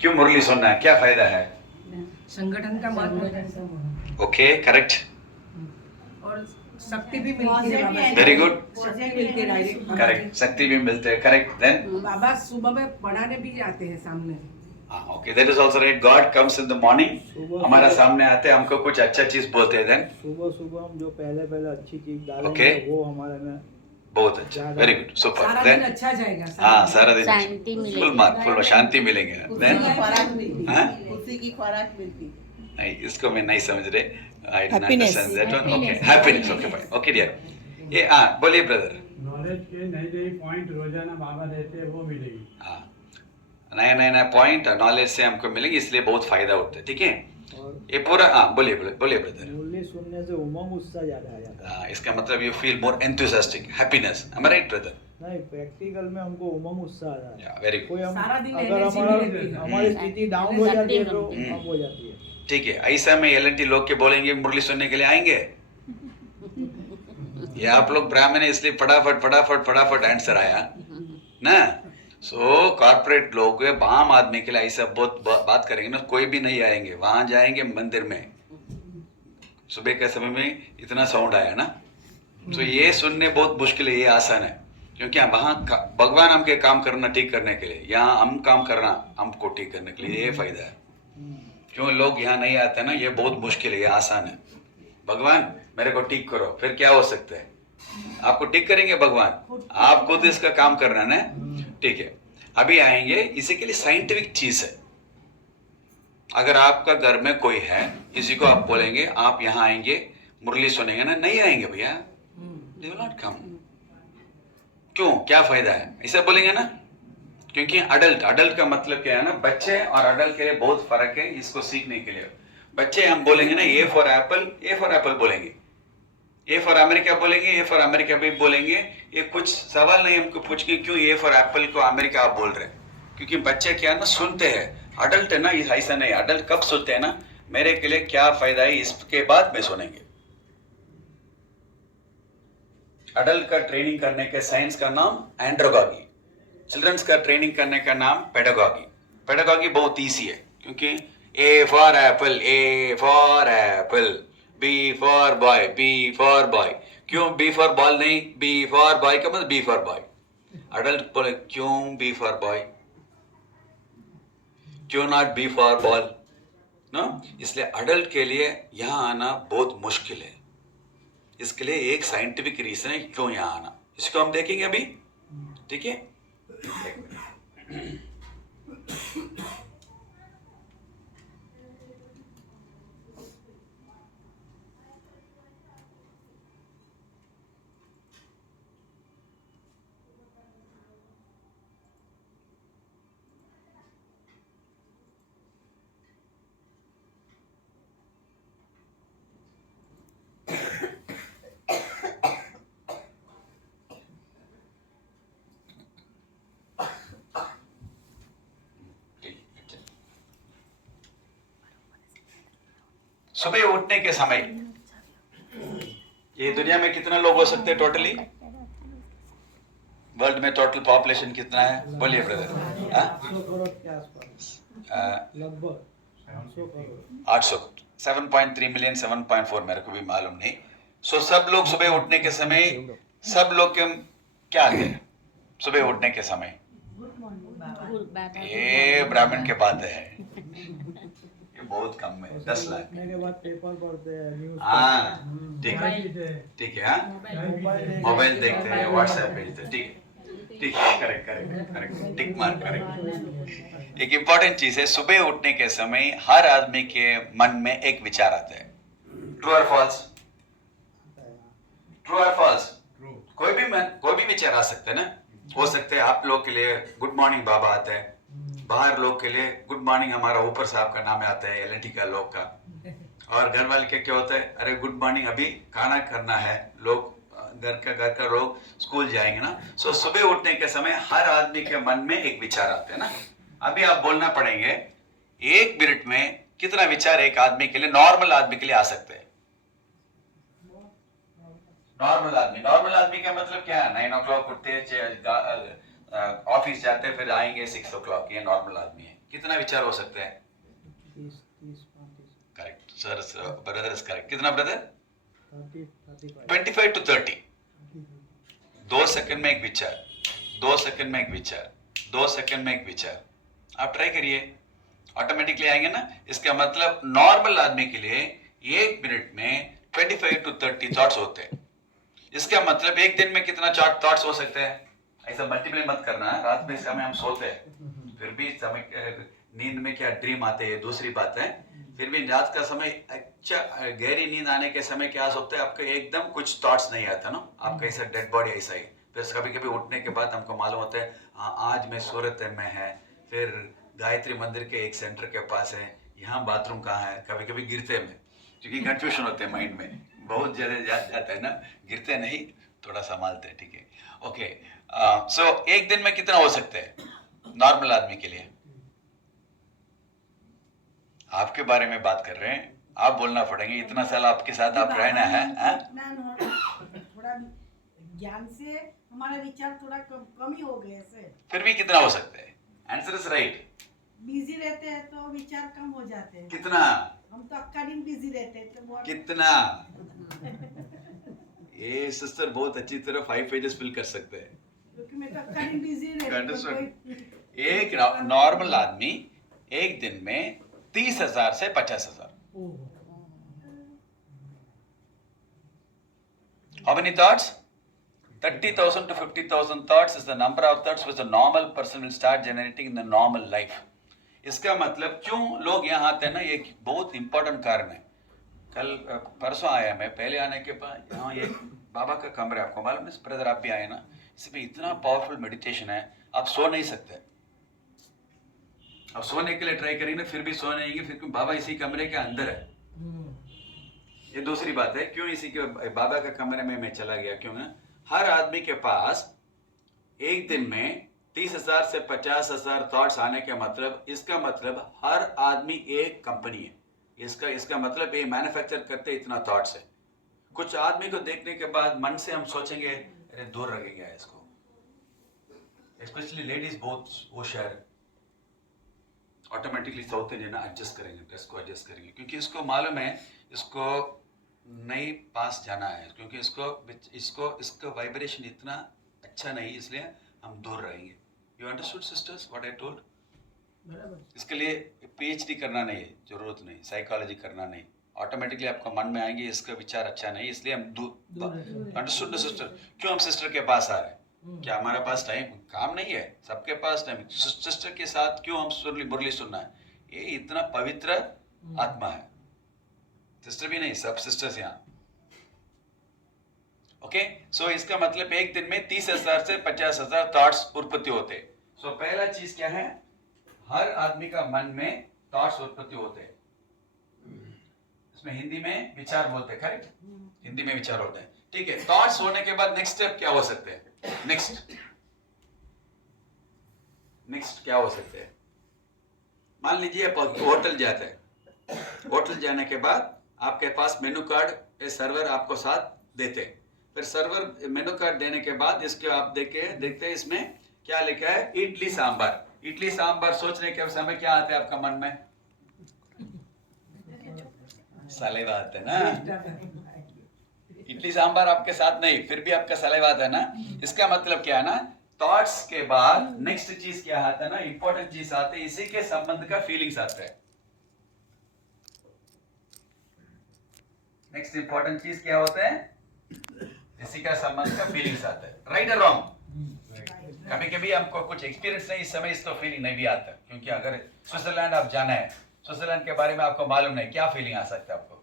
क्यों मुरली सुनना है, क्या फायदा है? संगठन का महत्व ओके, करेक्ट, और शक्ति भी मिलती है बाबा से। वेरी गुड, शक्ति मिलती है डायरेक्ट बाबा करेक्ट, शक्ति भी मिलते हैं, करेक्ट, देन से। बाबा सुबह में पढ़ाने भी आते हैं सामने। हाँ, okay, that is also right. God comes in the morning, हमारा सामने आते हैं, हमको कुछ अच्छा चीज बोलते हैं, देन सुबह सुबह हम जो पहले अच्छी चीज डालेंगे Okay. वो हमारे में बहुत अच्छा, वेरी गुड, सुपर, सारा दिन देन अच्छा जाएगा। हाँ, सारा दिन शांति मिलेगी। फुल मार्क, फुल शांति मिलेंगे, देन खुराक मिलती हाँ? खुशी की खुराक मिलती। नहीं, इसको मैं नहीं समझ रहे, I did not Happiness. Understand that one, okay, happiness, okay fine, okay dear, ये हाँ बोलिए ब्रदर। नॉलेज के नई नई पॉइंट रोजाना बाबा देते हैं, वो मिलेगी। हाँ, नया नया नया पॉइंट नॉलेज से हमको मिलेंगे, इसलिए बहुत फायदा होता है, ठीक है। और ये पूरा हाँ बोलिए बोलिए ब्रदर। मुरली सुनने से उमंग उत्साह ज्यादा आ जाता है। हाँ, इसका मतलब you feel more enthusiastic, happiness, am I right brother? नहीं, प्रैक्टिकल में हमको उमंग उत्साह आ जाता है। या वेरी गुड, कोई हम सारा दिन अगर energy हमारा भी रहती है। हमारी स्थिति डाउन हो जाती है तो हम्म। अप हो जाती है। ठीक है। ऐसा में एलएनटी लोग के बोलेंगे मुरली सुनने के लिए आएंगे? ये आप लोग ब्राह्मण है इसलिए फटाफट फटाफट फटाफट आंसर आया ना। सो कॉर्पोरेट लोग आम आदमी के लिए ऐसा बहुत बात करेंगे ना, कोई भी नहीं आएंगे, वहां जाएंगे मंदिर में। सुबह के समय में इतना साउंड आया ना, तो ये सुनने बहुत मुश्किल है, ये आसान है, क्योंकि वहां भगवान हमके काम करना ठीक करने के लिए, यहाँ हम काम करना हमको ठीक करने के लिए, ये फायदा है। क्यों लोग यहाँ नहीं आते ना, ये बहुत मुश्किल है, ये आसान है। भगवान मेरे को ठीक करो, फिर क्या हो सकता है? आपको ठीक करेंगे भगवान? आप खुद इसका काम करना ना, ठीक है। अभी आएंगे, इसी के लिए साइंटिफिक चीज है। अगर आपका घर में कोई है, किसी को आप बोलेंगे आप यहाँ आएंगे मुरली सुनेंगे ना, नहीं आएंगे भैया, दे विल नॉट कम। क्यों, क्या फायदा है? ऐसा बोलेंगे ना, क्योंकि अडल्ट का मतलब क्या है ना, बच्चे और अडल्ट के लिए बहुत फर्क है, इसको सीखने के लिए। बच्चे हम बोलेंगे ना ए फॉर एप्पल बोलेंगे, ए फॉर अमेरिका बोलेंगे, ए फॉर अमेरिका भी बोलेंगे। ये कुछ सवाल नहीं हमको पूछ के क्यों ए फॉर एप्पल को अमेरिका आप बोल रहे हैं, क्योंकि बच्चे क्या ना सुनते हैं। अडल्ट है ना, ऐसा नहीं, अडल्ट कब सुनते हैं ना, मेरे के लिए क्या फायदा है इसके बाद में सुनेंगे। अडल्ट का ट्रेनिंग करने के साइंस का नाम एंड्रोगॉगी, चिल्ड्रंस का ट्रेनिंग करने का नाम पेडागॉगी। पेडागॉगी बहुत ईजी है, क्योंकि A for apple, B for boy. क्यों बी फॉर बॉल नहीं, बी फॉर बॉय का मतलब बी फॉर बॉय। अडल्ट बोले क्यों बी फॉर बॉय, क्यों नॉट बी फॉर बॉल ना। इसलिए अडल्ट के लिए यहाँ आना बहुत मुश्किल है। इसके लिए एक साइंटिफिक रीजन है क्यों यहाँ आना, इसको हम देखेंगे अभी, ठीक है। सुबह उठने के समय, ये दुनिया में कितना लोग हो सकते हैं टोटली? वर्ल्ड में टोटल पॉपुलेशन कितना है, बोलिए ब्रदर? 800 करोड़ के आसपास, लगभग 800 करोड़। 800, 7.3 मिलियन, 7.4, मेरे को भी मालूम नहीं। सो सब लोग सुबह उठने के समय, सब लोग के क्या आते हैं सुबह उठने के समय? ये ब्राह्मण के बात है, ये बहुत कम है, 10 लाख। उठने के बाद पेपर पढ़ते हैं, न्यूज़ हाँ ठीक है, ठीक है, हाँ मोबाइल देखते हैं, व्हाट्सएप भेजते हैं, ठीक है, करेक्ट, टिक मार्क, करेक्ट। एक इंपॉर्टेंट चीज है, सुबह उठने के समय हर आदमी के मन में एक विचार आता है, ट्रू और फॉल्स? ट्रू और फॉल्स? कोई भी विचार आ सकता है ना। हो सकता है आप लोग के लिए गुड मॉर्निंग बाबा आता है, बाहर लोग के लिए गुड मॉर्निंग हमारा ऊपर साहब का नाम आता है, एलएनटी का लोग का। और घर वाले के क्या होता है, अरे गुड मॉर्निंग अभी खाना करना है, लोग घर का लोग स्कूल जाएंगे ना। सो सुबह उठने के समय हर आदमी के मन में एक विचार आते हैं ना। अभी आप बोलना पड़ेंगे 1 मिनट में कितना विचार एक आदमी के लिए, नॉर्मल आदमी के लिए आ सकते हैं? नॉर्मल आदमी का मतलब क्या है? 9 o'clock उठते हैं, ऑफिस जाते हैं, फिर आएंगे 6 o'clock, ये नॉर्मल आदमी है। कितना विचार हो सकता है? 30 35 correct sir, brother is correct. कितना ब्रदर? 30 35 25 to 30. 2 सेकंड में एक विचार, 2 सेकंड में एक विचार, 2 सेकंड में एक विचार. आप ट्राई करिए, ऑटोमेटिकली आएंगे ना. इसका मतलब नॉर्मल आदमी के लिए 1 मिनट में 25 to 30 थॉट्स होते हैं. इसका मतलब एक दिन में कितना थॉट्स हो सकते हैं? ऐसा मल्टीप्लाई मत करना. रात में समय हम सोते हैं, फिर भी समय नींद में क्या ड्रीम आते हैं दूसरी बात है. फिर भी रात का समय अच्छा गहरी नींद आने के समय क्या सोचते हैं, आपको एकदम कुछ थॉट्स नहीं आता ना. आपका ऐसा डेड बॉडी ऐसा ही. फिर कभी कभी उठने के बाद हमको मालूम होता है हाँ आज मैं सूरत में है, फिर गायत्री मंदिर के एक सेंटर के पास है, यहाँ बाथरूम कहाँ है. कभी कभी गिरते में, क्योंकि कंफ्यूजन होते हैं माइंड में, बहुत ज्यादा जाता है ना. गिरते नहीं, थोड़ा संभालते हैं. ठीक है, ओके. सो एक दिन में कितना हो सकता है नॉर्मल आदमी के लिए? आपके बारे में बात कर रहे हैं, आप बोलना पड़ेंगे. इतना साल आपके साथ आप रहना है. थोड़ा ज्ञान से हमारा विचार थोड़ा कम ही हो गए से. फिर भी कितना हो सकता है? Answer is right. बिजी रहते हैं तो विचार कम हो जाते हैं. कितना? हम तो अक्का दिन बिजी रहते हैं तो बहुत. कितना? ये सिस्टर बहुत अच्छी तरह 5 पेजेस फिल कर सकते हैं. क्योंकि मैं तो अक्का दिन बिजी रहती हूँ. एक नॉर्मल आदमी एक दिन में 30,000 से 50,000. How many thoughts? 30,000 to 50,000 thoughts is the number of thoughts which a normal person will start generating in the normal life. इसका मतलब क्यों लोग यहाँ आते हैं ना, ये बहुत इंपॉर्टेंट कारण है. कल परसों आया मैं, पहले आने के बाद यहाँ ये बाबा का कमरा, आपको मालूम है ब्रदर, आप भी आए ना. इसमें इतना पावरफुल मेडिटेशन है, आप सो नहीं सकते. अब सोने के लिए ट्राई करेंगे फिर भी सो नहीं, फिर क्यों? बाबा इसी कमरे के अंदर है. ये दूसरी बात है, क्यों इसी के बाबा का कमरे में मैं चला गया, क्यों ना हर आदमी के पास एक दिन में 30,000 से 50,000 थॉट्स आने के मतलब, इसका मतलब हर आदमी एक कंपनी है. इसका मतलब ये मैन्युफैक्चर करते इतना थॉट्स है. कुछ आदमी को देखने के बाद मन से हम सोचेंगे अरे दूर रखेंगे इसको. स्पेशली लेडीज बहुत होशियार, ऑटोमेटिकली सोते हैं ना, एडजस्ट करेंगे, ड्रेस को एडजस्ट करेंगे, क्योंकि इसको मालूम है इसको नहीं पास जाना है, क्योंकि इसको वाइब्रेशन इतना अच्छा नहीं, इसलिए हम दूर रहेंगे. You understood sisters what I told? इसके लिए PhD करना नहीं है, जरूरत नहीं, साइकोलॉजी करना नहीं, ऑटोमेटिकली आपका मन में आएंगे इसका विचार अच्छा नहीं, इसलिए हम दूर. Understood sister? क्यों हम सिस्टर के पास आ रहे हैं? क्या हमारे पास टाइम काम नहीं है? सबके पास टाइम. सिस्टर के साथ क्यों हम मुरली सुनना है? ये इतना पवित्र आत्मा है. सिस्टर भी नहीं, सब सिस्टर्स यहाँ. ओके, सो इसका मतलब एक दिन में 30,000 से 50,000 थॉट्स उत्पत्ति होते. सो पहला चीज क्या है, हर आदमी का मन में थॉट्स उत्पत्ति होते हैं. इसमें हिंदी में विचार बोलते हैं, करेक्ट? हिंदी में विचार होते हैं. ठीक है, थॉट्स होने के बाद नेक्स्ट स्टेप क्या हो सकते हैं? नेक्स्ट क्या हो सकते हैं? मान लीजिए आप होटल जाते हैं, होटल जाने के बाद आपके पास मेनू कार्ड सर्वर आपको साथ देते हैं. फिर सर्वर मेनू कार्ड देने के बाद इसके आप देखते हैं इसमें क्या लिखा है, इडली सांभर. इडली सांभर सोचने के समय क्या आता है आपका मन में? सलेवा आता है ना. इडली सांभर आपके साथ नहीं, फिर भी आपका सलेवा आता है ना. इसका मतलब क्या है ना, थॉट्स के बाद नेक्स्ट चीज क्या आता है ना, इंपॉर्टेंट चीज आते है, इसी के संबंध का फीलिंग्स आता है. नेक्स्ट इंपॉर्टेंट चीज क्या होता है, इसी का संबंध का फीलिंग्स आता है. राइट और रॉन्ग? कभी कभी हमको कुछ एक्सपीरियंस नहीं, इस समय इसको फीलिंग नहीं भी आता, क्योंकि अगर स्विट्जरलैंड आप जाना है, स्विट्जरलैंड के बारे में आपको मालूम नहीं, क्या फीलिंग आ सकता है आपको?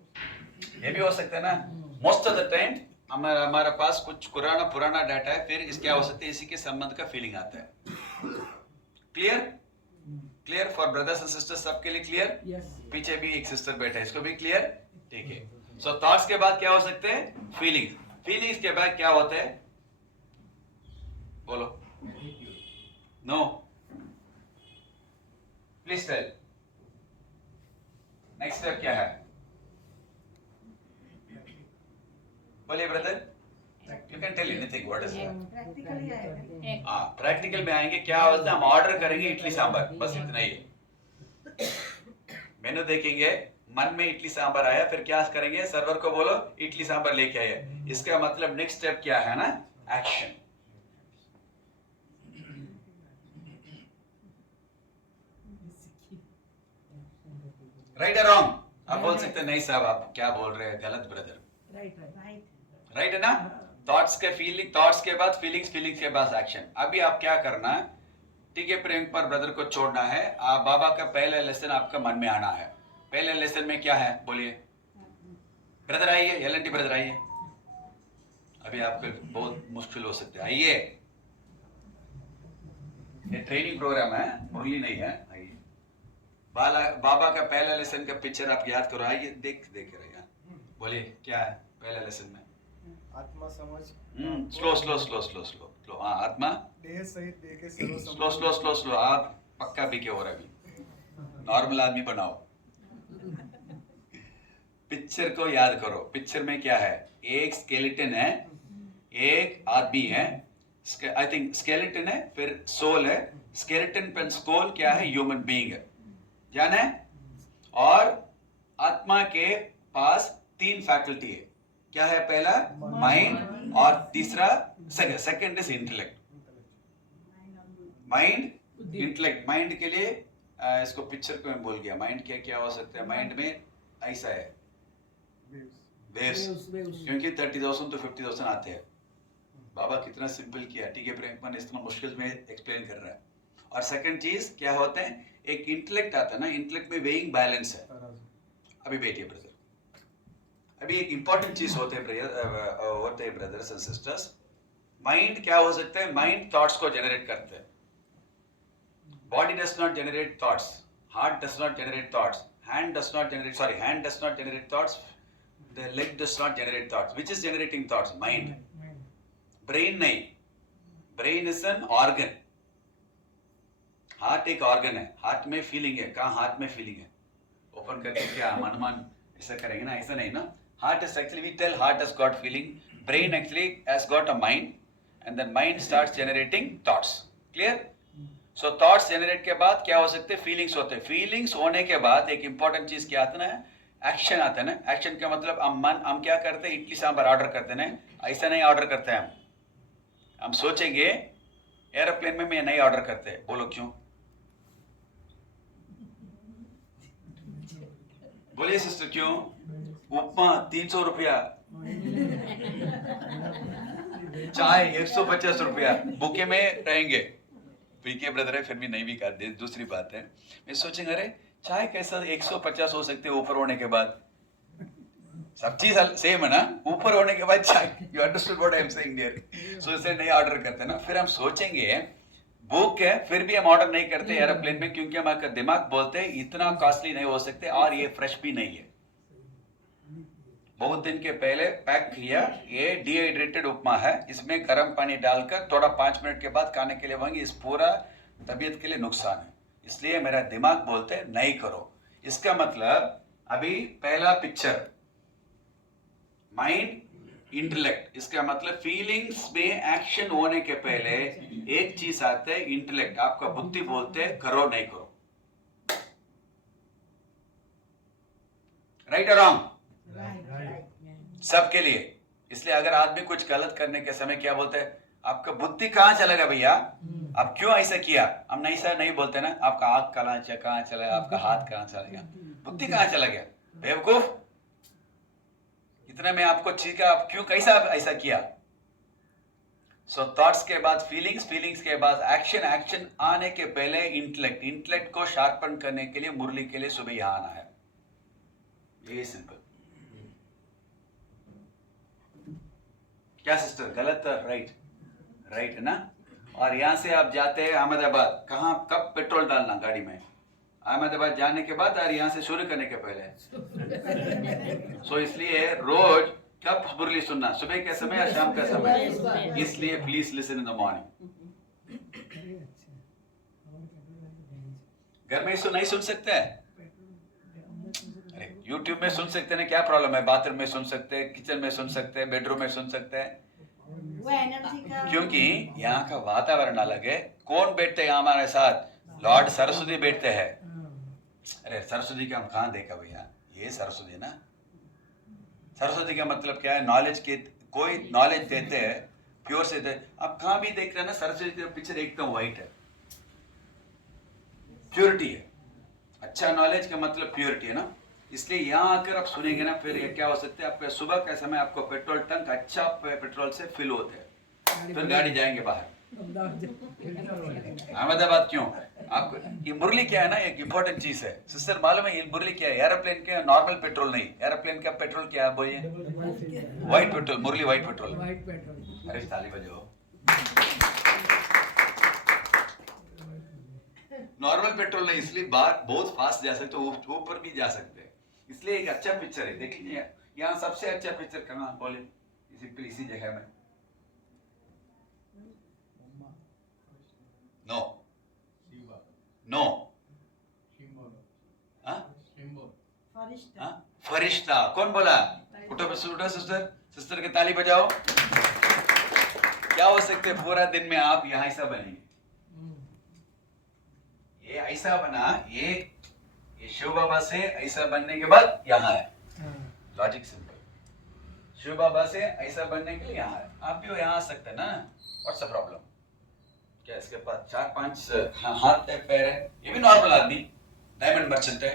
ये भी हो सकता है ना. मोस्ट ऑफ द टाइम हमारे पास कुछ पुराना डाटा है, फिर इस क्या हो सकता है, इसी के संबंध का फीलिंग आता है. Clear for brothers and sisters, सबके लिए क्लियर? पीछे भी एक सिस्टर बैठा है, इसको भी क्लियर? ठीक है. सो थॉट्स के बाद क्या हो सकते हैं, फीलिंग्स. फीलिंग्स के बाद क्या होते हैं, बोलो. No, please tell. Next step क्या है, बोलिए brother. You can tell anything. What is practically आएगा. प्रैक्टिकल में आएंगे. क्या होता है, हम ऑर्डर करेंगे इडली सांभर, बस इतना ही है. मेनू देखेंगे, मन में इडली सांभर आया, फिर क्या करेंगे, सर्वर को बोलो इडली सांभर लेके आइए। इसका मतलब नेक्स्ट स्टेप क्या है ना, एक्शन। राइट और रॉन्ग? आप बोल सकते हैं नहीं साहब आप क्या बोल रहे हैं, गलत ब्रदर। राइट राइट राइट है ना? थॉट्स के फीलिंग, थॉट्स के बाद फीलिंग्स, फीलिंग्स के बाद एक्शन। अभी आप क्या करना है, ठीक है, प्रेम पर ब्रदर को छोड़ना है। आप बाबा का पहला लेसन आपका मन में आना है। पहले लेसन में क्या है बोलिए, ब्रदर आइए, एलएनटी ब्रदर आइए। अभी आपको बहुत मुश्किल हो सकता है, आइए, ये ट्रेनिंग प्रोग्राम है, मुरली नहीं है, आइए। बाबा का पहला लेसन का पिक्चर आप याद करो, आइए, देख रहे हैं, बोलिए क्या है पहला लेसन में। आत्मा समझ slow slow slow slow slow slow, हाँ, आत्मा देह सहित देह के सर्व स्लो स्लो स्लो स्लो। आप पक्का पीके हो रहा है अभी, नॉर्मल आदमी बनाओ। पिक्चर को याद करो, पिक्चर में क्या है, एक स्केलेटन है, एक आदमी है, आई थिंक स्केलेटन है, फिर सोल है। स्केलेटन पर स्कोल क्या है, ह्यूमन बीइंग है, जाने। और आत्मा के पास 3 फैकल्टी है, क्या है, पहला माइंड, और तीसरा second is intellect. Mind, intellect. Mind के लिए इसको पिक्चर को मैं भूल गया, माइंड क्या क्या हो सकता है, माइंड में ऐसा है वेव्स, क्योंकि 30,000 to 50,000 आते हैं। बाबा कितना सिंपल किया, ठीक है, प्रेम इतना मुश्किल में एक्सप्लेन कर रहा है। और सेकंड चीज क्या होते हैं, एक इंटेलेक्ट आता है ना, इंटेलेक्ट में वेइंग बैलेंस है। अभी बैठिए ब्रदर, अभी एक इंपॉर्टेंट चीज होते हैं ब्रदर्स एंड सिस्टर्स। माइंड क्या हो सकता है, माइंड थॉट्स को जनरेट करते हैं। Body does not generate thoughts, heart does not generate thoughts, hand does not generate thoughts, the leg does not generate thoughts. Which is generating thoughts? Mind. Brain नहीं, brain is an organ. Heart एक organ है, heart में feeling है, कहाँ heart में feeling है, open करके क्या मन ऐसा करेंगे ना, ऐसा नहीं ना। Heart is actually, we tell heart has got feeling, brain actually has got a mind, and then mind starts generating thoughts. Clear? So thoughts generate के बाद क्या हो सकते हैं, फीलिंग्स होते हैं। फीलिंग्स होने के बाद एक इंपॉर्टेंट चीज क्या आता है ना, एक्शन आता है ना। एक्शन का मतलब हम क्या करते हैं, इडली सांभर ऑर्डर करते हैं ना, ऐसा नहीं ऑर्डर करते हैं हम सोचेंगे एरोप्लेन में नहीं ऑर्डर करते, बोलो क्यों, बोलिए सिस्टर क्यों। उपमा 300 रुपया, चाय 150 रुपया, भूखे में रहेंगे। पीके ब्रदर है, फिर भी नहीं भी खाते, दूसरी बात है। मैं सोचेंगे अरे चाय कैसा 150 हो सकते हैं ऊपर होने के बाद, सब चीज सेम है ना, ऊपर होने के बाद चाय। You understood what I am saying there. So इसे नहीं ऑर्डर करते ना, फिर हम सोचेंगे भूख है, फिर भी हम ऑर्डर नहीं करते एरोप्लेन में, क्योंकि हमारा दिमाग बोलते हैं इतना कॉस्टली नहीं हो सकते और ये फ्रेश भी नहीं है। बहुत दिन के पहले पैक किया, ये डिहाइड्रेटेड उपमा है, इसमें गर्म पानी डालकर थोड़ा 5 मिनट के बाद खाने के लिए होंगे, इस पूरा तबीयत के लिए नुकसान है, इसलिए मेरा दिमाग बोलते हैं नहीं करो। इसका मतलब अभी पहला पिक्चर माइंड, इंटेलेक्ट, इसका मतलब फीलिंग्स में एक्शन होने के पहले एक चीज आता है इंटेलेक्ट, आपका बुद्धि बोलते हैं करो नहीं करो। राइट और रॉन्ग? सबके लिए। इसलिए अगर आदमी कुछ गलत करने के समय क्या बोलते हैं, आपका बुद्धि कहां चलेगा भैया, आप क्यों ऐसा किया, हम नहीं सर नहीं बोलते ना, आपका आंख कहां चला, आपका हाथ कहां चलेगा, बुद्धि कहां चला गया, बेवकूफ, इतने में आपको ठीक है, आप क्यों कैसा ऐसा किया। सो थॉट्स के बाद फीलिंग्स, फीलिंग्स के बाद एक्शन, एक्शन आने के पहले इंटेलेक्ट, इंटेलेक्ट को शार्पन करने के लिए मुरली के लिए सुबह यहां आना है, ये सिंपल। क्या सिस्टर, गलत राइट? राइट है ना। और यहां से आप जाते हैं अहमदाबाद, कहाँ कब पेट्रोल डालना गाड़ी में, अहमदाबाद जाने के बाद और यहाँ से शुरू करने के पहले। सो इसलिए रोज कब मुरली सुनना, सुबह के समय या शाम का समय, इसलिए please listen in the morning. घर में नहीं सुन सकते हैं, यूट्यूब में सुन सकते हैं, क्या प्रॉब्लम है, बाथरूम में सुन सकते हैं, किचन में सुन सकते हैं, बेडरूम में सुन सकते हैं, वो एनर्जी का, क्योंकि यहाँ का वातावरण अलग है। कौन बैठते हैं हमारे साथ, लॉर्ड सरस्वती बैठते हैं, अरे सरस्वती का हम कहाँ देखा भैया, ये सरस्वती ना, सरस्वती का मतलब क्या है, नॉलेज के, कोई नॉलेज देते हैं प्योर से दे, आप कहाँ भी देख रहे हैं ना सरस्वती का पिक्चर एकदम वाइट है, प्योरिटी है, अच्छा नॉलेज का मतलब प्योरिटी है ना। इसलिए यहाँ आकर आप सुनेंगे ना, फिर ये क्या हो सकता है, आपका सुबह का समय आपको पेट्रोल टंक अच्छा पेट्रोल से फिल होते हैं, फिर गाड़ी जाएंगे बाहर। अहमदाबाद क्यों, आपको ये मुरली क्या है ना, एक इंपॉर्टेंट चीज है सिस्टर, मालूम है ये मुरली क्या है, एरोप्लेन के नॉर्मल पेट्रोल नहीं, एरोप्लेन का पेट्रोल क्या है बोलिए, व्हाइट पेट्रोल, मुरली व्हाइट पेट्रोल। अरे ताली बजाओ। नॉर्मल पेट्रोल नहीं, इसलिए बाहर बहुत फास्ट जा सकते हो, ऊपर भी जा सकते हैं, इसलिए एक अच्छा पिक्चर है, देख लीजिए यहाँ सबसे अच्छा पिक्चर कहाँ बोले, इसी जगह में। नो नो फरिश्ता। फरिश्ता कौन बोला, उठो सिस्टर, सिस्टर के ताली बजाओ। क्या हो सकते हैं, पूरा दिन में आप यहाँ ऐसा बनेंगे, ये ऐसा बना, ये शिव बाबा से ऐसा बनने के बाद यहाँ है, लॉजिक सिंपल, शिव बाबा से ऐसा बनने के लिए यहाँ है, आप भी यहाँ आ सकते हैं ना, व्हाट्स द प्रॉब्लम, क्या इसके पास 4-5 हाथ है, पैर है, ये भी नॉर्मल आदमी, डायमंड मर्चेंट है,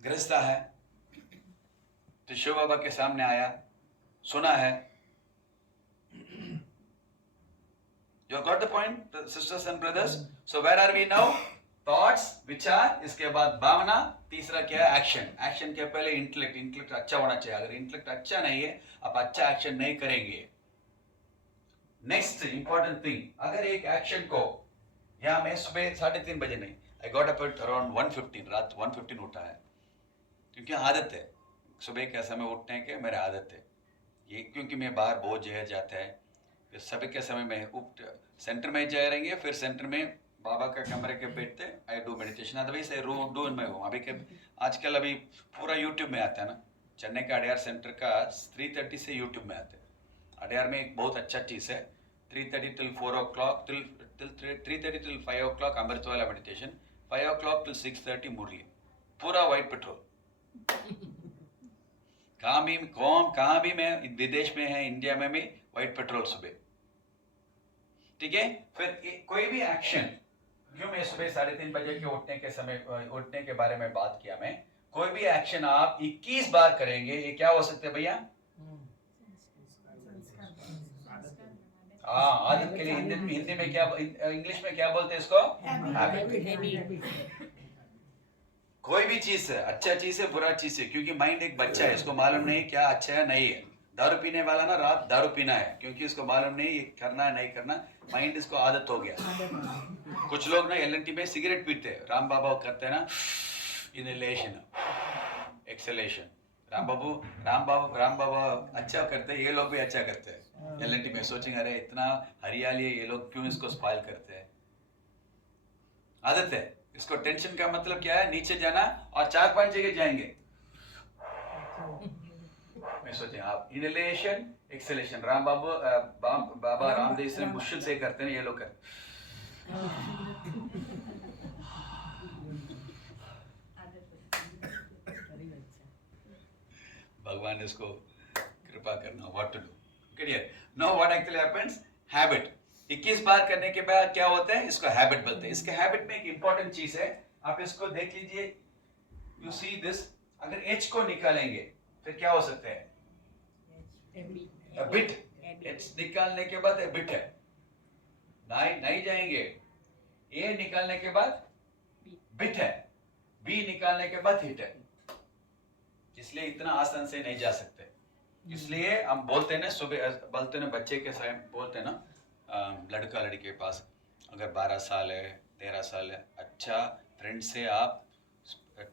गृहस्था है, तो शिव बाबा के सामने आया, सुना है। You got the point, sisters and brothers? So where are we now? Thoughts, विचार, इसके बाद भावना, तीसरा क्या है, एक्शन। एक्शन के पहले इंटेलेक्ट, इंटेलेक्ट अच्छा होना चाहिए, अगर इंटेलेक्ट अच्छा नहीं है आप अच्छा एक्शन नहीं करेंगे। नेक्स्ट इंपॉर्टेंट थिंग, अगर एक एक्शन को, यहाँ मैं सुबह 3:30 बजे नहीं, I got up at around 1:15, रात 1:15 उठा है, क्योंकि आदत है सुबह के समय उठने के, मेरी आदत है ये, क्योंकि मैं बाहर बहुत जगह जाता है, फिर सुबह के समय में सेंटर में जा रहेंगे, फिर सेंटर में बाबा का कमरे के बैठते I do meditation, otherwise I do in my home. अभी के आजकल अभी पूरा यूट्यूब में आता है ना, चेन्नई का अडयार सेंटर का 3:30 से यूट्यूब में आते हैं। अडयार में एक बहुत अच्छा चीज़ है, 3:30 till 4 o'clock, till 3:30 till 5 o'clock अमृत वाला मेडिटेशन, 5 o'clock till 6:30 मुरली, पूरा वाइट पेट्रोल। कहाँ भी मैं विदेश में है, इंडिया में भी वाइट पेट्रोल सुबह, ठीक है। फिर कोई भी एक्शन, क्यों मैं सुबह 3:30 बजे के उठने के बारे में बात किया, मैं कोई भी एक्शन आप 21 बार करेंगे, ये क्या हो सकते हैं भैया, हाँ आदत के लिए। हिंदी में क्या, इंग्लिश में क्या बोलते हैं इसको, हैबिट। कोई भी चीज है, अच्छा चीज है बुरा चीज है, क्योंकि माइंड एक बच्चा है, इसको मालूम नहीं क्या अच्छा है नहीं है। दारू पीने वाला ना रात दारू पीना है, क्योंकि इसको मालूम नहीं ये करना है नहीं करना, माइंड इसको आदत हो गया। कुछ लोग ना एलएनटी में सिगरेट पीते हैं, राम बाबा करते हैं ना इनहेलेशन एक्सहेलेशन, राम बाबा अच्छा करते हैं, ये लोग भी अच्छा करते हैं। एलएनटी में सोचेंगे अरे इतना हरियाली है, ये लोग क्यों इसको स्पॉइल करते हैं, आदत है इसको। टेंशन का मतलब क्या है, नीचे जाना और 4-5 जगह जाएंगे। मैं सोचे आप इनहेलेशन एक्सहेलेशन, बाबा रामदेव से मुश्किल से करते हैं, ये लोग करते। भगवान इसको कृपा करना, what to do, clear. No what actually happens, habit 21 बार करने के बाद क्या होता है, इसको हैबिट बोलते हैं। इसके हैबिट में एक इंपॉर्टेंट चीज है, आप इसको देख लीजिए, यू सी दिस, अगर एच को निकालेंगे फिर क्या हो सकते हैं, बिट, एच निकालने के बाद बिट है, नहीं जाएंगे, ए निकालने के बाद बिट है, बी निकालने के बाद हिट है, इसलिए इतना आसान से नहीं जा सकते। इसलिए हम बोलते हैं ना, सुबह बोलते हैं ना, बच्चे के समय बोलते हैं ना, लड़का लड़की के पास अगर 12 साल है 13 साल है, अच्छा फ्रेंड से आप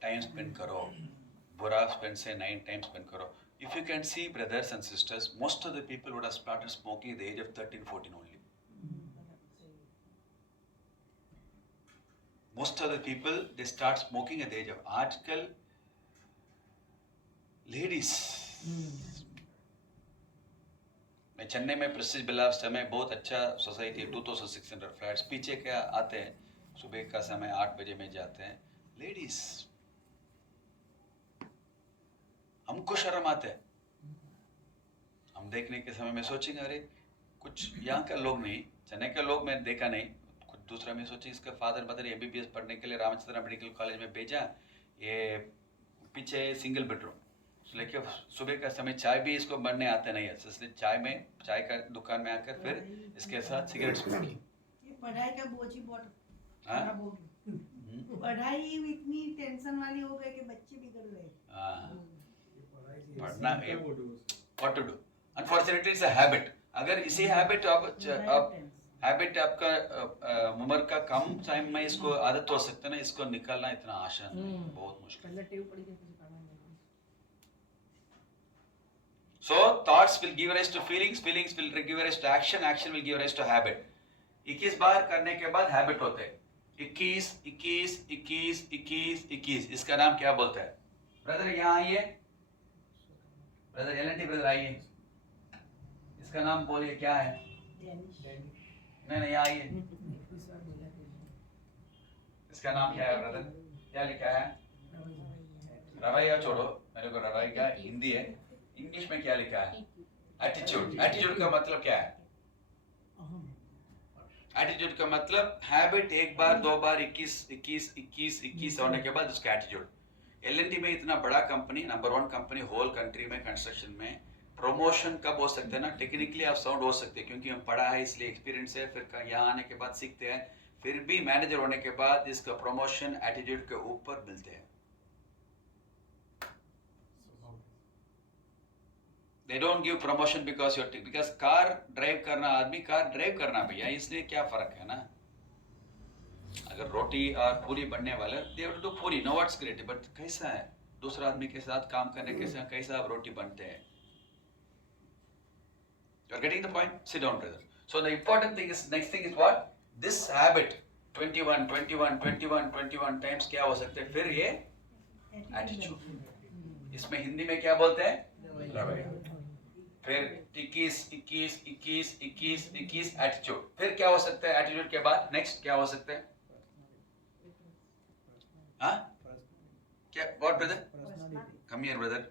टाइम स्पेंड करो, बुरा फ्रेंड से नहीं टाइम स्पेंड करो। If you can see, brothers and sisters, most of the people would have started smoking at the age of 13-14 only. Most of the people, they start smoking at the age of, आजकल ladies, मैं चेन्नई में Prestige बिल्ला समय बहुत अच्छा society है, 2600 flats, पीछे क्या आते हैं सुबह का समय 8 बजे में जाते हैं, लेडीज, हमको शर्म आता है। हम देखने के समय में सोचेंगे अरे कुछ यहाँ का लोग नहीं, चेन्नई का लोग मैं देखा नहीं, कुछ दूसरा में सोचे इसका फादर मदर एमबीबीएस पढ़ने के लिए रामचंद्र मेडिकल कॉलेज में भेजा, ये पीछे सिंगल बेडरूम, लेकिन सुबह का समय चाय भी इसको बनने आते नहीं है, इसलिए चाय का दुकान में आकर फिर इसके साथ सिगरेट स्मोक की। ये पढ़ाई का बोझ ही बहुत हाँ? खराब हो गई। पढ़ाई इतनी टेंशन वाली हो गई कि बच्चे बिगड़ गए। हाँ, पढ़ना है, what to do? Unfortunately, it's a habit. अगर इसी हैबिट हैबिट आपका उम्र का कम टाइम में इसको आदत हो सकता है ना, इसको निकालना इतना आसान नहीं, बहुत मुश्किल। So thoughts will give rise to feelings, feelings will give rise to action, action will give rise to habit. 21 बार करने के बाद हैबिट होते हैं। 21, 21, 21, 21, 21, इसका नाम क्या बोलता है? ब्रदर यहाँ आइए, ब्रदर एलएनटी ब्रदर आइए, इसका नाम बोलिए क्या है? नहीं यहाँ आइए, इसका नाम क्या है ब्रदर? क्या लिखा है? रवैया छोड़ो, मेरे को रवैया क्या हिंदी है, इंग्लिश में क्या लिखा है? एटीट्यूड। एटीट्यूड का मतलब क्या है? एटीट्यूड का मतलब हैबिट, एक बार दो बार 21 होने के बाद उसका एटीट्यूड। एलएनटी में इतना बड़ा company, number 1 company whole country में कंस्ट्रक्शन में, प्रमोशन कब हो सकते हैं ना, टेक्निकली आप साउंड हो सकते हैं क्योंकि हम पढ़ा है इसलिए एक्सपीरियंस है, फिर यहाँ आने के बाद सीखते हैं, फिर भी मैनेजर होने के बाद इसका प्रमोशन एटीट्यूड के ऊपर मिलते हैं। They don't give promotion because car drive करना आदमी कार ड्राइव करना भैया, इसलिए क्या फर्क है ना। अगर रोटी और पूरी बनने वाले they have to do पूरी, no what's great, but कैसा है दूसरा आदमी के साथ काम करने के साथ कैसा आप रोटी बनते हैं? You are getting the point? Sit down, brother. So the important thing is, next thing is what? This habit 21 times क्या हो सकते हैं? फिर ये एटीट्यूड, इसमें हिंदी में क्या बोलते हैं? रवैया। फिर 21 एटीट्यूड, फिर क्या हो सकता है एटीट्यूड के बाद? नेक्स्ट क्या हो सकता है? हाँ क्या? What brother? Come here brother,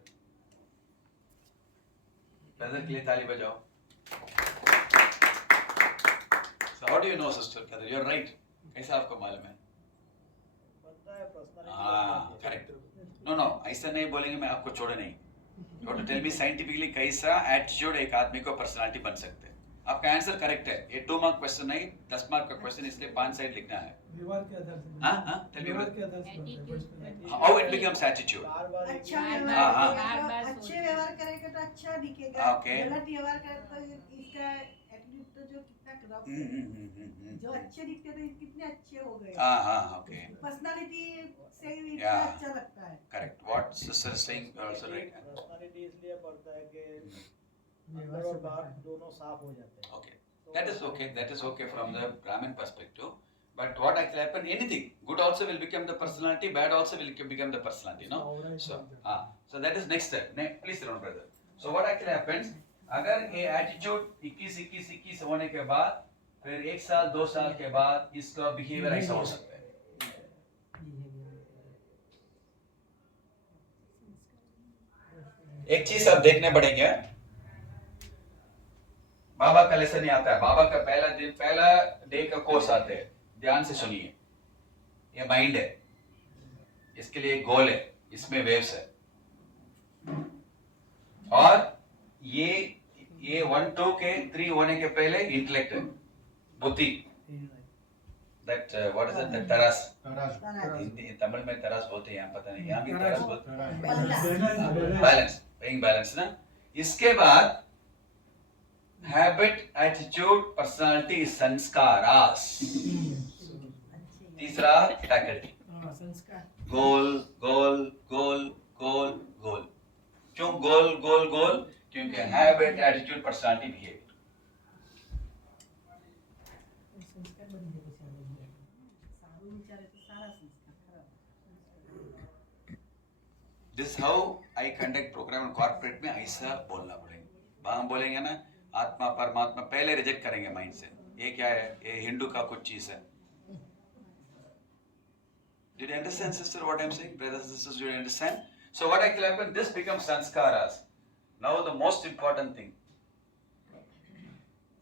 brother के लिए ताली बजाओ। So how do you know sister Kadir? You are right. कैसा आपको मालूम है? हाँ करेक्ट। नो ऐसा नहीं बोलेंगे, मैं आपको छोड़े नहीं। You have to tell me scientifically कैसा एटीट्यूड एक आदमी को पर्सनालिटी बन सकते हैं। आपका आंसर करेक्ट है, ये 2 मार्क क्वेश्चन नहीं 10 मार्क का क्वेश्चन, इसलिए 5 साइड लिखना है। व्यवहार के आधार से। हाँ tell me Attitude। How it becomes attitude. अच्छा हाँ, व्यवहार करेगा तो अच्छे व्यवहार करेगा तो अच्छा दिखेगा, Okay. गलत व्यवहार करेगा तो इसका एटीट्यूड तो जो कितना खराब, जो अच्छे दिखते थे कितने अच्छे हो गए। हाँ ओके पर्सनालिटी से ही इतना Yeah. अच्छा लगता है। Correct, what sister is saying also right. Personality इसलिए बढ़ता है कि अंदर और बाहर दोनों साफ हो जाते हैं। Okay, that is okay from the Brahmin perspective. But what actually happen? Anything good also will become the personality, bad also will become the personality, no? So that is next step. Please sit down, brother. So what actually happens? अगर ये attitude 21 होने के बाद फिर 1 साल 2 साल के बाद इसका बिहेवियर ऐसा हो सकता है। एक चीज आप देखने पड़ेंगे, बाबा का लेसन नहीं आता है, बाबा का पहला डे का कोर्स आते हैं, ध्यान से सुनिए। ये माइंड है, इसके लिए एक गोल है, इसमें वेव्स है, और ये 1 2 के 3 होने के पहले इंटेलेक्ट है, बुद्धि। That what is it? That तरास, हिंदी तमिल में तरास बोलते हैं, यहाँ पता नहीं, यहाँ भी तरास बोलते हैं। बैलेंस, बेइंग बैलेंस ना। इसके बाद हैबिट, एटीट्यूड, पर्सनालिटी, संस्कारास। तीसरा फैकल्टी, गोल गोल गोल गोल गोल। क्यों गोल गोल गोल? क्योंकि habit, attitude, personality, behaviour. This how I conduct programme corporate में, ऐसा बोलना पड़ेगा। हम बोलेंगे ना आत्मा परमात्मा, पहले रिजेक्ट करेंगे माइंड से, ये क्या है, ये हिंदू का कुछ चीज है, Did you understand, sister, what I'm saying? Brothers and sisters, do you understand? So what actually happened? This becomes sanskaras. Now the most important thing.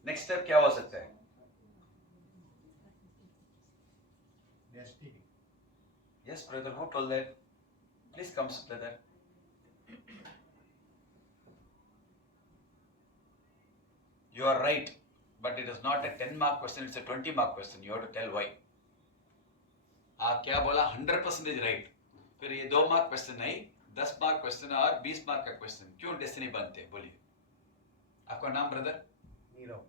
Next step क्या हो सकता है? Destiny. Yes, brother, who told that? Please come, brother. You are right, but it is not a 10-mark question, it's a 20-mark question. You have to tell why. आप क्या बोला 100% right, फिर ये 2 mark question नहीं 10 mark question और 20 mark का question क्यों destiny बनते हैं? बोलिए, आपका नाम ब्रदर? नीरव।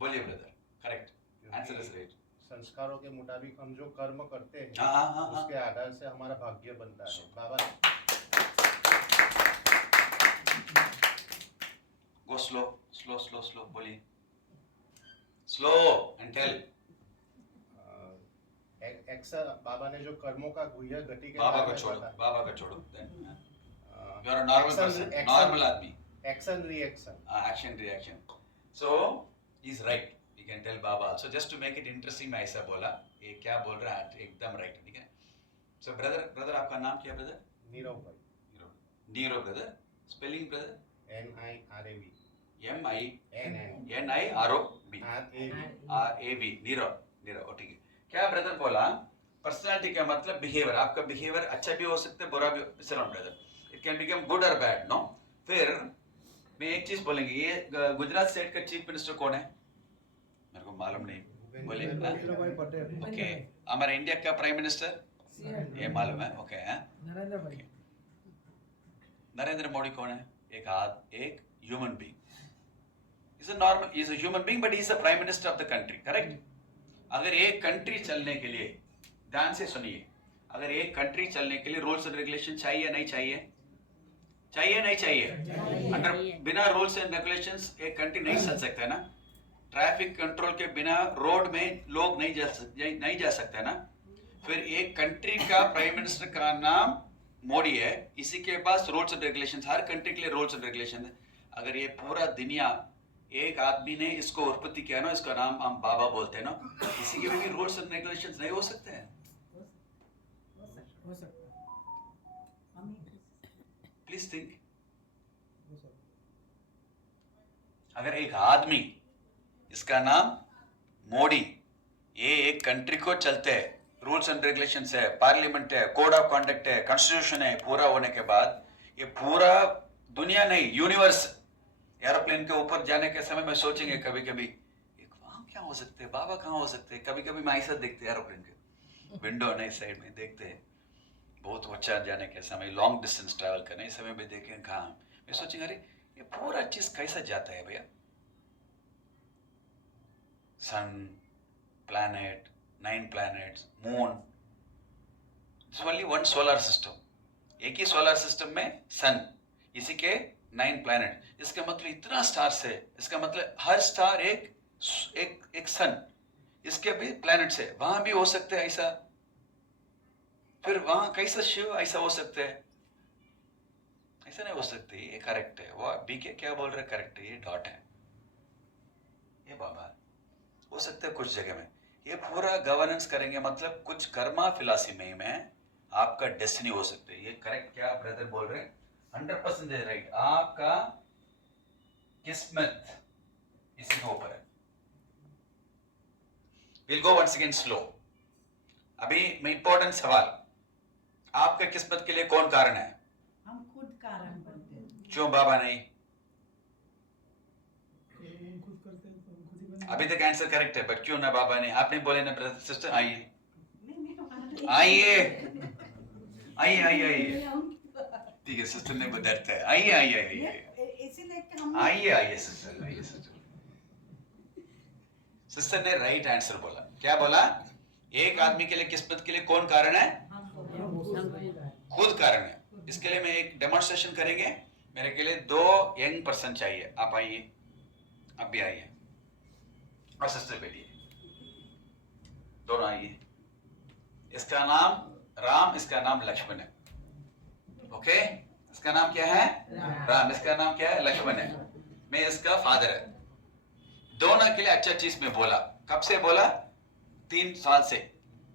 बोलिए brother, correct, answer is right. संस्कारों के मुताबिक हम जो कर्म करते हैं हाँ। उसके आधार से हमारा भाग्य बनता है। बाबा गो स्लो बोलिए, स्लो एंड टेल। एक्शन बाबा ने जो कर्मों का गुह्य गति के बाबा बारे को में छोड़ो, बताया। बाबा को छोड़ो, you are a normal person, normal आदमी। Action reaction. Action reaction. So he's right. We can tell Baba. So just to make it interesting, मैं ऐसा बोला, ये क्या बोल रहा है एकदम right, ठीक है? So brother आपका नाम क्या brother? नीरव भाई। Niro brother. Spelling brother? NIRAV। NIROB. RAV. Niro ठीक है। क्या ब्रदर बोला? पर्सनालिटी का मतलब बिहेवियर। आपका बिहेवियर अच्छा भी हो सकता है, बुरा भी। चलो brother, it can become good और बैड, नो? फिर मैं एक चीज बोलेंगे, ये गुजरात स्टेट का चीफ मिनिस्टर कौन है? मेरे को मालूम नहीं, बोले। भाई पटेल। ओके, हमारे इंडिया का प्राइम मिनिस्टर ये मालूम है? ओके, नरेंद्र भाई। नरेंद्र मोदी कौन है? एक human being, is a normal, is a human being, but is the prime minister of the country, correct? अगर एक कंट्री चलने के लिए, ध्यान से सुनिए, अगर एक कंट्री चलने के लिए रूल्स एंड रेगुलेशन चाहिए नहीं चाहिए? चाहिए नहीं चाहिए? अंडर बिना रूल्स एंड रेगुलेशंस एक कंट्री नहीं चल सकता है ना? ट्रैफिक कंट्रोल के बिना रोड में लोग नहीं जा सकते ना? फिर एक कंट्री का प्राइम मिनिस्टर का नाम मोदी है, इसी के पास रूल्स एंड रेगुलेशंस, हर कंट्री के लिए रूल्स एंड रेगुलेशन है। अगर ये पूरा दुनिया एक आदमी ने इसको उत्पत्ति किया ना, इसका नाम हम बाबा बोलते हैं ना, इसी के भी रूल्स एंड रेगुलेशंस नहीं हो सकते हैं? हो सकता है। प्लीज थिंक, अगर एक आदमी, इसका नाम मोदी, ये एक कंट्री को चलते हैं, रूल्स एंड रेगुलेशंस है, पार्लियामेंट है, कोड ऑफ कंडक्ट है, कॉन्स्टिट्यूशन है, पूरा होने के बाद ये पूरा दुनिया नहीं, यूनिवर्स, एरोप्लेन के ऊपर जाने के समय में सोचेंगे कभी कभी, एक वहां क्या हो सकते हैं, बाबा कहाँ हो सकते हैं? कभी कभी मैं ऐसा देखते हैं, एरोप्लेन के विंडो नहीं साइड में देखते हैं, बहुत ऊंचा जाने के समय, लॉन्ग डिस्टेंस ट्रैवल करने समय में देखें कहाँ, मैं सोचेंगे अरे ये पूरा चीज कैसा जाता है भैया? Sun, planet, 9 planets, moon, only one solar system, एक ही सोलर सिस्टम में सन, इसी के 9 planet, इसका मतलब इतना स्टार्स है, इसका मतलब हर स्टार एक सन, इसके भी प्लैनेट्स है, वहां भी हो सकते हैं ऐसा। फिर वहां कैसा शिव ऐसा हो सकते हैं? ऐसा नहीं हो सकते। ये करेक्ट है, वो बीके क्या बोल रहे करेक्ट है, ये डॉट है, ये बाबा हो सकता है कुछ जगह में। ये पूरा गवर्नेंस करेंगे मतलब कुछ कर्मा फिलॉसफी में आपका डेस्टिनी हो सकते है। ये करेक्ट क्या ब्रदर बोल रहे हैं, 100% राइट। आपका किस्मत इसी के ऊपर है। Will go once again slow. अभी मैं इंपॉर्टेंट सवाल, आपका किस्मत के लिए कौन कारण है? हम खुद कारण बनते हैं। क्यों बाबा नहीं? खुद करते हैं तो हम खुद ही बनते हैं। अभी तक आंसर करेक्ट है, बट क्यों ना बाबा ने? आपने बोले ना ब्रदर सिस्टर, आइए नहीं, आइए आइए आइए आइए, ठीक है सिस्टर ने डरता है, आइए आइए आइए इसीलिए कि हम आइए सिस्टर, आइए सिस्टर। सिस्टर ने राइट आंसर बोला। क्या बोला? एक आदमी के लिए, किस्मत के लिए कौन कारण है? खुद कारण है। इसके लिए मैं एक डेमोन्स्ट्रेशन करेंगे। मेरे के लिए 2 यंग पर्सन चाहिए। आप आइए, आप भी आइए, और सिस्टर बैठिए, दोनों आइए। इसका नाम राम, इसका नाम लक्ष्मण है। ओके, इसका नाम क्या है? राम। इसका नाम क्या है? लक्ष्मण है। मैं इसका फादर है। दोनों के लिए अच्छा चीज में बोला। कब से बोला? 3 साल से।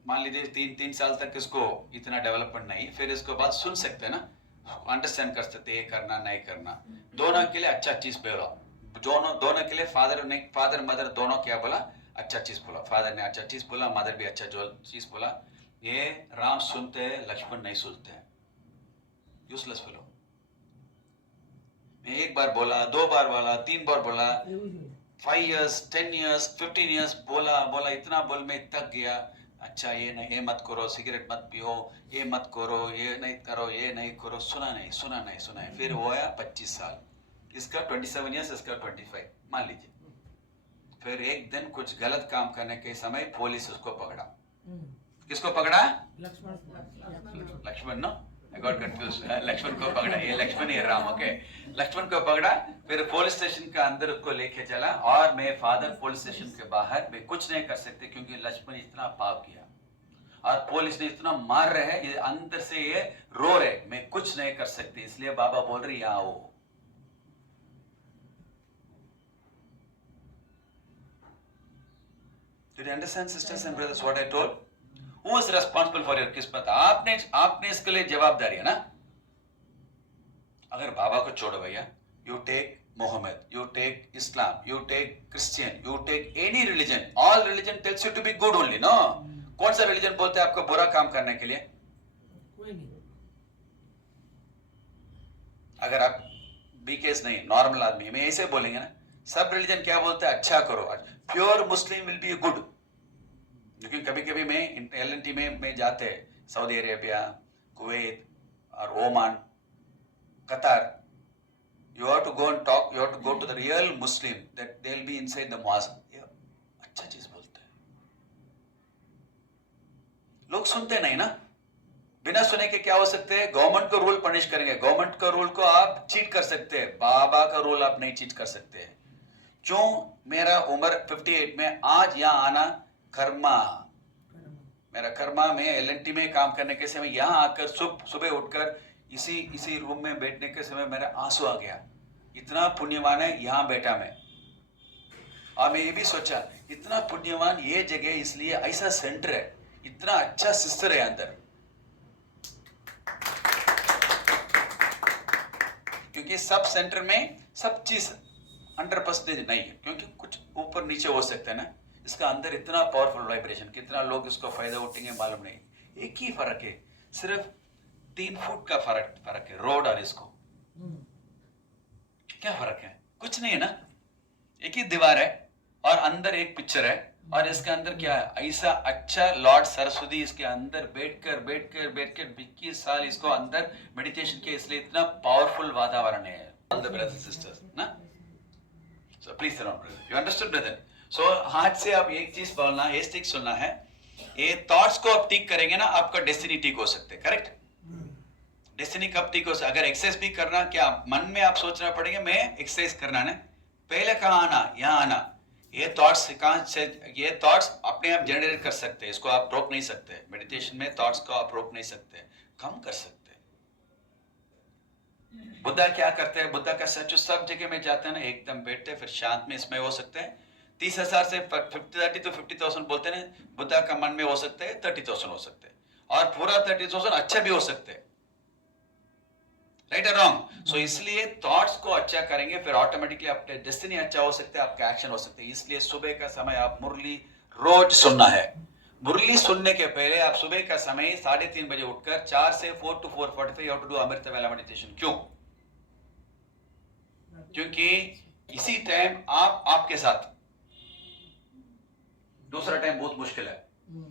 मान लीजिए 3 साल तक इसको इतना डेवलपमेंट नहीं, फिर इसको बात सुन सकते हैं ना, अंडरस्टैंड कर सकते हैं ये करना नहीं करना। दोनों के लिए अच्छा चीज बोला, दोनों के लिए फादर मदर दोनों क्या बोला, अच्छा चीज बोला। फादर ने अच्छा चीज बोला, मदर भी अच्छा जो चीज बोला। ये राम सुनते हैं, लक्ष्मण नहीं सुनते हैं, यूजलेस फेलो। मैं 1 बार बोला, 2 बार बोला, 3 बार बोला, 5 years 10 years 15 years बोला, इतना बोल में थक गया। अच्छा ये नहीं, ये मत करो, सिगरेट मत पियो, ये मत करो, ये नहीं करो, ये नहीं करो, सुना नहीं। फिर वो आया 25 साल, इसका 27 years, इसका 25 मान लीजिए। फिर एक दिन कुछ गलत काम करने के समय पुलिस उसको पकड़ा। किसको पकड़ा? Lakshman no, I got confused। Lakshman को पकड़ा, ये लक्ष्मण ही है, राम, ओके। लक्ष्मण को पकड़ा, फिर पुलिस स्टेशन के अंदर उसको लेके चला, और मैं फादर पुलिस स्टेशन के बाहर मैं कुछ नहीं कर सकते, क्योंकि लक्ष्मण इतना पाप किया और पुलिस ने इतना मार रहे हैं, ये अंदर से ये रो रहे, मैं कुछ नहीं कर सकती, इसलिए बाबा बोल रही यहाँ आओ। Did you understand, sisters and brothers, what I told? Who is responsible for your किस्मत? आपने इसके लिए जवाबदारी है ना। अगर बाबा को छोड़ो भैया, you take Muhammad, you take Islam, you take Christian, you take any religion, all religion tells you to be good only, no? कौन सा religion बोलते हैं आपको बुरा काम करने के लिए? कोई नहीं। अगर आप बीकेस नहीं, नॉर्मल आदमी में ऐसे बोलेंगे ना, सब रिलीजन क्या बोलते हैं, अच्छा करो, pure Muslim will be good. लेकिन कभी कभी मैं एलएनटी में मैं जाते हैं सऊदी अरेबिया, कुवैत और ओमान, कतार, you have to go and talk, you have to go to the real Muslim, that they'll be inside the mosque, ये अच्छा चीज बोलते हैं। लोग सुनते नहीं ना, बिना सुने के क्या हो सकते हैं, गवर्नमेंट का रूल पनिश करेंगे, गवर्नमेंट का रूल को आप चीट कर सकते हैं, बाबा का रूल आप नहीं चीट कर सकते हैं। क्यों? मेरा उम्र 58 में आज यहाँ आना कर्मा, मेरा कर्मा। में एलएनटी में काम करने के समय यहाँ आकर सुबह उठकर इसी रूम में बैठने के समय मेरा आंसू आ गया, इतना पुण्यवान है यहाँ बैठा मैं। और मैं ये भी सोचा इतना पुण्यवान ये जगह, इसलिए ऐसा सेंटर है, इतना अच्छा सिस्टर है अंदर, क्योंकि सब सेंटर में सब चीज 100% नहीं है, क्योंकि कुछ ऊपर नीचे हो सकता है ना। इसका अंदर इतना पावरफुल वाइब्रेशन, कितना लोग इसको फायदा उठेंगे मालूम नहीं। एक ही फर्क है, सिर्फ 3 फुट का फर्क है, रोड और इसको। क्या फर्क है? कुछ नहीं है ना, एक ही दीवार है और अंदर एक पिक्चर है, और इसके अंदर क्या है, ऐसा अच्छा लॉर्ड सरस्वती इसके अंदर बैठकर 21 साल इसको अंदर मेडिटेशन किया, इसलिए इतना पावरफुल वातावरण है। All the brothers and sisters, ना? So please sit down, brother. You understood, brother? So हाथ से आप एक चीज बोलना है, ठीक सुनना है, ये थॉट्स को आप ठीक करेंगे ना, आपका डेस्टिनी ठीक हो सकते, करेक्ट? डेस्टिनी कब ठीक हो सकता? अगर एक्सरसाइज भी करना, क्या मन में आप सोचना पड़ेगा मैं एक्सरसाइज करना है, पहले कहाँ आना, यहाँ आना। ये थॉट्स कहाँ से, ये थॉट्स अपने आप जनरेट कर सकते हैं, इसको आप रोक नहीं सकते। मेडिटेशन में थॉट्स को आप रोक नहीं सकते, कम कर सकते। बुद्धा क्या करते हैं, बुद्धा का सच सब जगह में जाते हैं ना, एकदम बैठते हैं, फिर शांत में इसमें हो सकते हैं। 30,000 से 30 to 50,000 बोलते हैं, बुद्धा का मन में हो सकते हैं 30,000 हो सकते हैं, और पूरा 30,000 अच्छा भी हो सकते हैं, राइट और रॉन्ग। सो इसलिए थॉट्स को अच्छा करेंगे, फिर ऑटोमेटिकली आपका डेस्टिनी अच्छा हो सकता है, आपका एक्शन हो सकते हैं। इसलिए सुबह का समय आप मुरली रोज सुनना है। मुरली सुनने के पहले आप सुबह का समय 3:30 बजे उठकर 4 से 4 to 4:45 you have to do amrit vela meditation. क्यों? क्योंकि इसी टाइम आपके साथ, दूसरा टाइम बहुत मुश्किल है।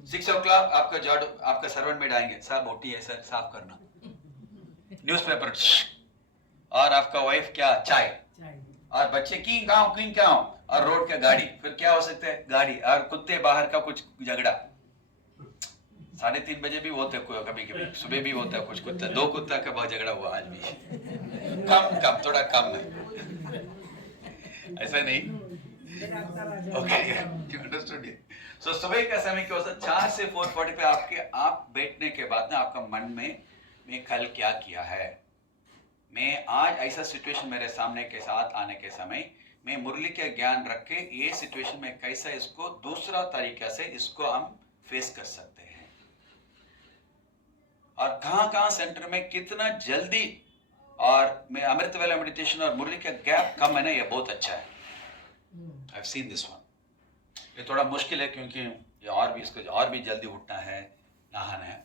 6 o'clock आपका झाड़ू, आपका सर्वेंट मेड आएंगे, साहब बोटी है सर, साफ करना, न्यूज़पेपर, और आपका वाइफ क्या, चाय, और बच्चे की गाँव, और रोड का गाड़ी, फिर क्या हो सकता है, गाड़ी, और कुत्ते बाहर का कुछ झगड़ा। 3:30 बजे भी होते हैं, कभी सुबह भी होता है कुछ कुत्ता, 2 कुत्ता का बहुत झगड़ा हुआ आज भी। कम थोड़ा कम है, ऐसा नहीं, ओके, यू अंडरस्टूड। सो सुबह का समय क्या होता है, 4 से 4:45 आप बैठने के बाद ना आपका मन में, मैं कल क्या किया है, मैं आज ऐसा सिचुएशन मेरे सामने के साथ आने के समय मैं मुरली का ज्ञान रख के ये सिचुएशन में कैसा इसको दूसरा तरीका से इसको हम फेस कर सकते हैं। कहाँ सेंटर में कितना जल्दी, और मैं अमृत वेला मेडिटेशन और मुरली का गैप कम है ना, ये बहुत अच्छा है। I have seen this one. ये थोड़ा मुश्किल है क्योंकि ये और भी, इसको और भी जल्दी उठना है, नहाना है।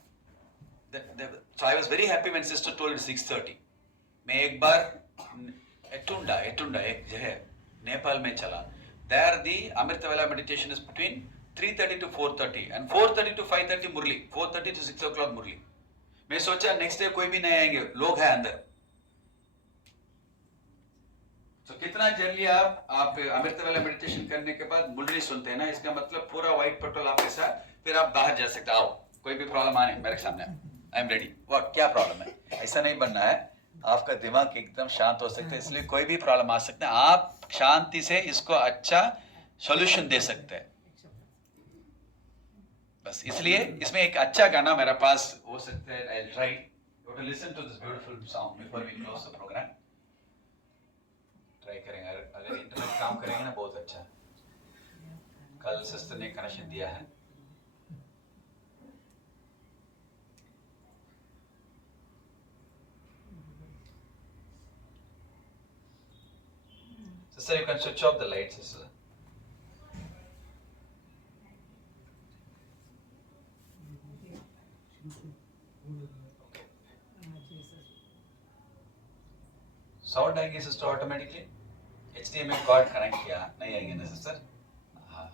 So I was very happy when sister told 6:30. मैं एक बार एटुंडा एक जो है नेपाल में चला। There the Amrita Vela meditation is between 3:30 to 4:30 and 4:30 to 5:30 Murali, 4:30 to 6 o'clock मुरली। मैं सोचा नेक्स्ट डे कोई भी नहीं आएंगे, लोग हैं अंदर। तो कितना जल्दी आप अमृत वेला मेडिटेशन करने के बाद मुरली सुनते हैं ना, इसका मतलब पूरा व्हाइट पेट्रोल आपके साथ, फिर आप बाहर जा सकते। आओ, कोई भी प्रॉब्लम आने मेरे सामने, आई एम रेडी। व्हाट, क्या प्रॉब्लम है? ऐसा नहीं बनना है, आपका दिमाग एकदम शांत हो सकता है, इसलिए कोई भी प्रॉब्लम आ सकता है, आप शांति से इसको अच्छा सॉल्यूशन दे सकते हैं। बस इसलिए इसमें एक अच्छा गाना मेरे पास हो सकता है। I will try to listen to this beautiful song before we close the programme. Try करेंगे, अगर इंटरनेट काम करेंगे ना बहुत अच्छा। कल सिस्टर ने कनेक्शन दिया है। Sister, you can switch off the lights, sister. Okay. Sound आएंगे sister automatically. HDMI cord connect किया, नहीं आएंगे ना सिस्टर? हाँ।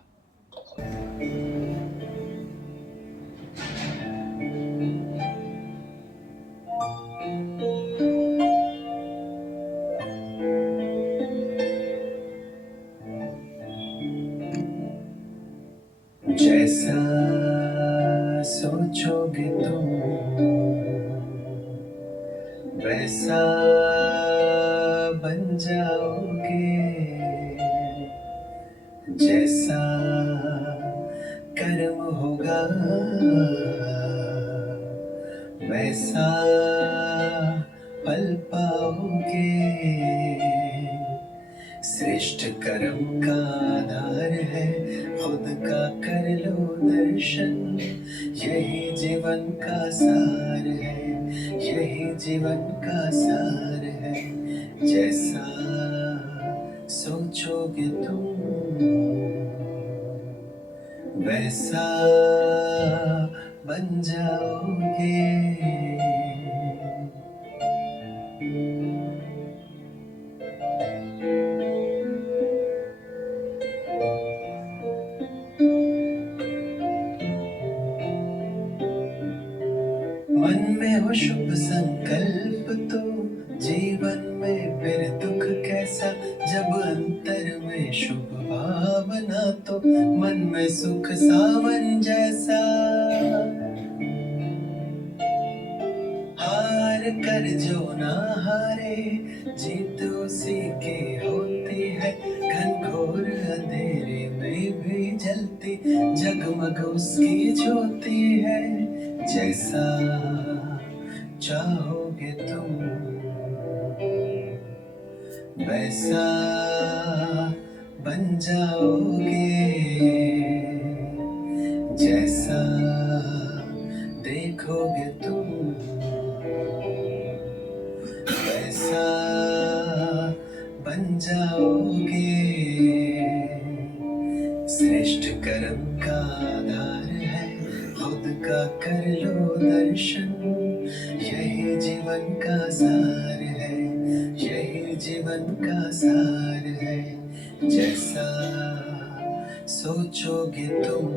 जैसा सोचोगे तुम वैसा बन जाओगे, जैसा कर्म होगा वैसा फल पाओगे। श्रेष्ठ कर्म का आधार है, खुद का कर लो दर्शन, यही जीवन का सार है, यही जीवन का सार है। जैसा सोचोगे तुम वैसा बन जाओगे। मन में हो शुभ संकल्प तो जीवन में फिर दुख कैसा, जब अंतर में शुभ भावना तो मन में सुख सावन जैसा। हार कर जो ना हारे, जीत उसी की होती है, घनघोर अंधेरे में भी जलती जगमग उसकी ज्योति है। जैसा चाहोगे तुम वैसा बन जाओगे, जैसा देखोगे तुम वैसा बन जाओगे। श्रेष्ठ कर्म का आधार है, खुद का कर लो दर्शन, यही जीवन का सार है, यही जीवन का सार है। जैसा सोचोगे तुम